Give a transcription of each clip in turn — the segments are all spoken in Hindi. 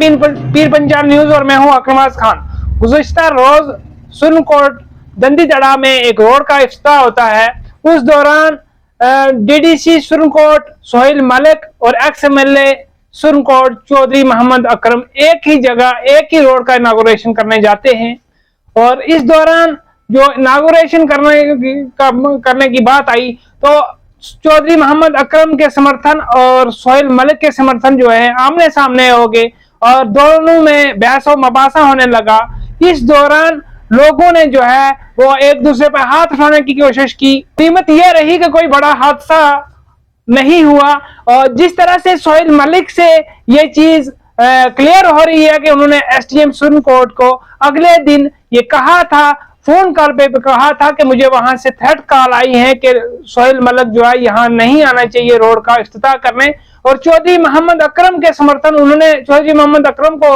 पीर पंजाब न्यूज और मैं हूं अकरमाज खान। गुज़िश्ता रोज सुरनकोट दंदीदड़ा में एक रोड का इफ्तिताह होता है। उस दौरान डीडीसी सुरनकोट सोहेल मलिक और एक्स एमएलए सुरनकोट चौधरी मोहम्मद अकरम एक ही जगह एक ही रोड का इनागुरेशन करने जाते हैं और इस दौरान जो इनागुरेशन करने की बात आई तो चौधरी मोहम्मद अकरम के समर्थन और सोहेल मलिक के समर्थन जो है आमने सामने हो गए और दोनों में बहस और मबासा होने लगा। इस दौरान लोगों ने जो है वो एक दूसरे पर हाथ उठाने की कोशिश की। कीमत यह रही कि कोई बड़ा हादसा नहीं हुआ और जिस तरह से सोहेल मलिक से ये चीज क्लियर हो रही है कि उन्होंने एसडीएम सुरनकोट को अगले दिन ये कहा था, फोन कॉल पे कहा था कि मुझे वहां से थ्रेट कॉल आई है कि सोहेल मलिक जो है यहाँ नहीं आना चाहिए रोड का इफ्तिताह करने और चौधरी मोहम्मद अकरम के समर्थन उन्होंने चौधरी मोहम्मद अकरम को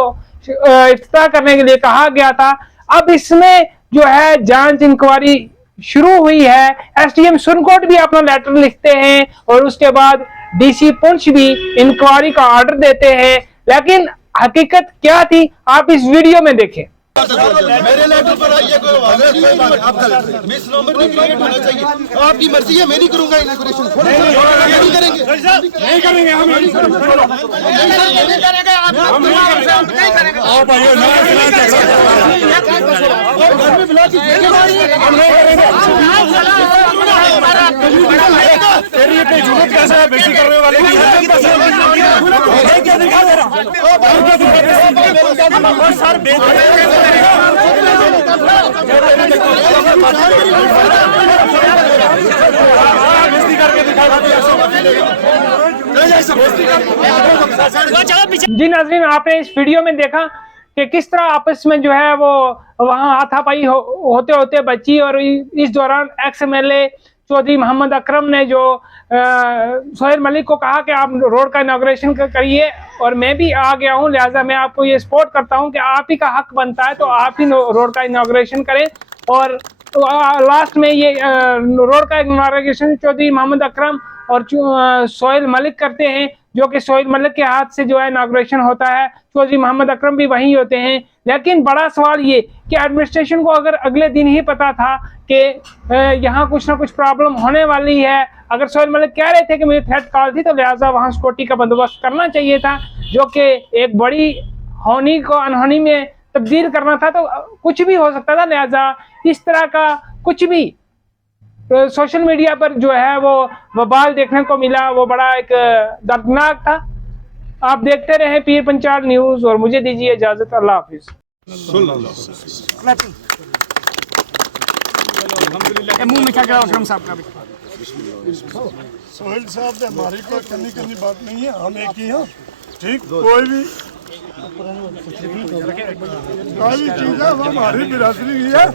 इफ्तिताह करने के लिए कहा गया था। अब इसमें जो है जांच इंक्वायरी शुरू हुई है। एसडीएम सुरनकोट भी अपना लेटर लिखते हैं और उसके बाद डीसी पुंछ भी इंक्वायरी का ऑर्डर देते हैं, लेकिन हकीकत क्या थी आप इस वीडियो में देखें। मेरे लेटर पर आइए कोई मिस नंबर भी क्रिएट होना चाहिए। आपकी मर्जी है, मैं नहीं करूंगा इनॉग्रेशन। नहीं करेंगे, नहीं करेंगे, हम नहीं करेंगे, आप नहीं करेंगे। आओ भाई, घर में बुला के हम नहीं करेंगे। तेरी इतनी जुर्रत कैसे है बेइज्जती करने वाले की? क्या दिखा दे रहा सर? जी नाज़रीन, आपने इस वीडियो में देखा कि किस तरह आपस में जो है वो वहां हाथापाई होते होते बची और इस दौरान एक्स एमएलए चौधरी मोहम्मद अकरम ने जो सोहेल मलिक को कहा कि आप रोड का इनाग्रेशन करिए और मैं भी आ गया हूं, लिहाजा मैं आपको ये सपोर्ट करता हूं कि आप ही का हक बनता है तो आप ही रोड का इनाग्रेशन करें। और लास्ट में ये रोड का इनाग्रेशन चौधरी मोहम्मद अकरम और सोहेल मलिक करते हैं, जो कि सोहेल मलिक के हाथ से जो है इनाग्रेशन होता है। चौधरी मोहम्मद अकरम भी वहीं होते हैं। लेकिन बड़ा सवाल ये कि एडमिनिस्ट्रेशन को अगर अगले दिन ही पता था कि यहाँ कुछ ना कुछ प्रॉब्लम होने वाली है, अगर सोहेल मलिक कह रहे थे कि मुझे थ्रेट कॉल थी, तो लिहाजा वहाँ सिक्योरिटी का बंदोबस्त करना चाहिए था, जो कि एक बड़ी होनी को अनहोनी में तब्दील करना था। तो कुछ भी हो सकता था, लिहाजा इस तरह का कुछ भी सोशल मीडिया पर जो है वो बवाल देखने को मिला, वो बड़ा एक दर्दनाक था। आप देखते रहे पीर पंजाब न्यूज और मुझे दीजिए इजाजत। अल्लाह हाफिज। मुंह में क्या करा अकरम साहब का भी? सोहेल साहब ने हमारी कोई कन्नी बात नहीं है, हम एक ही हैं। ठीक, कोई भी चीज है वो हमारी बिरादरी की है,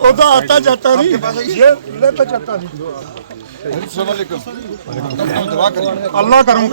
वो तो आता जाता नहीं, ये लेता जाता नहीं। अल्लाह करूँ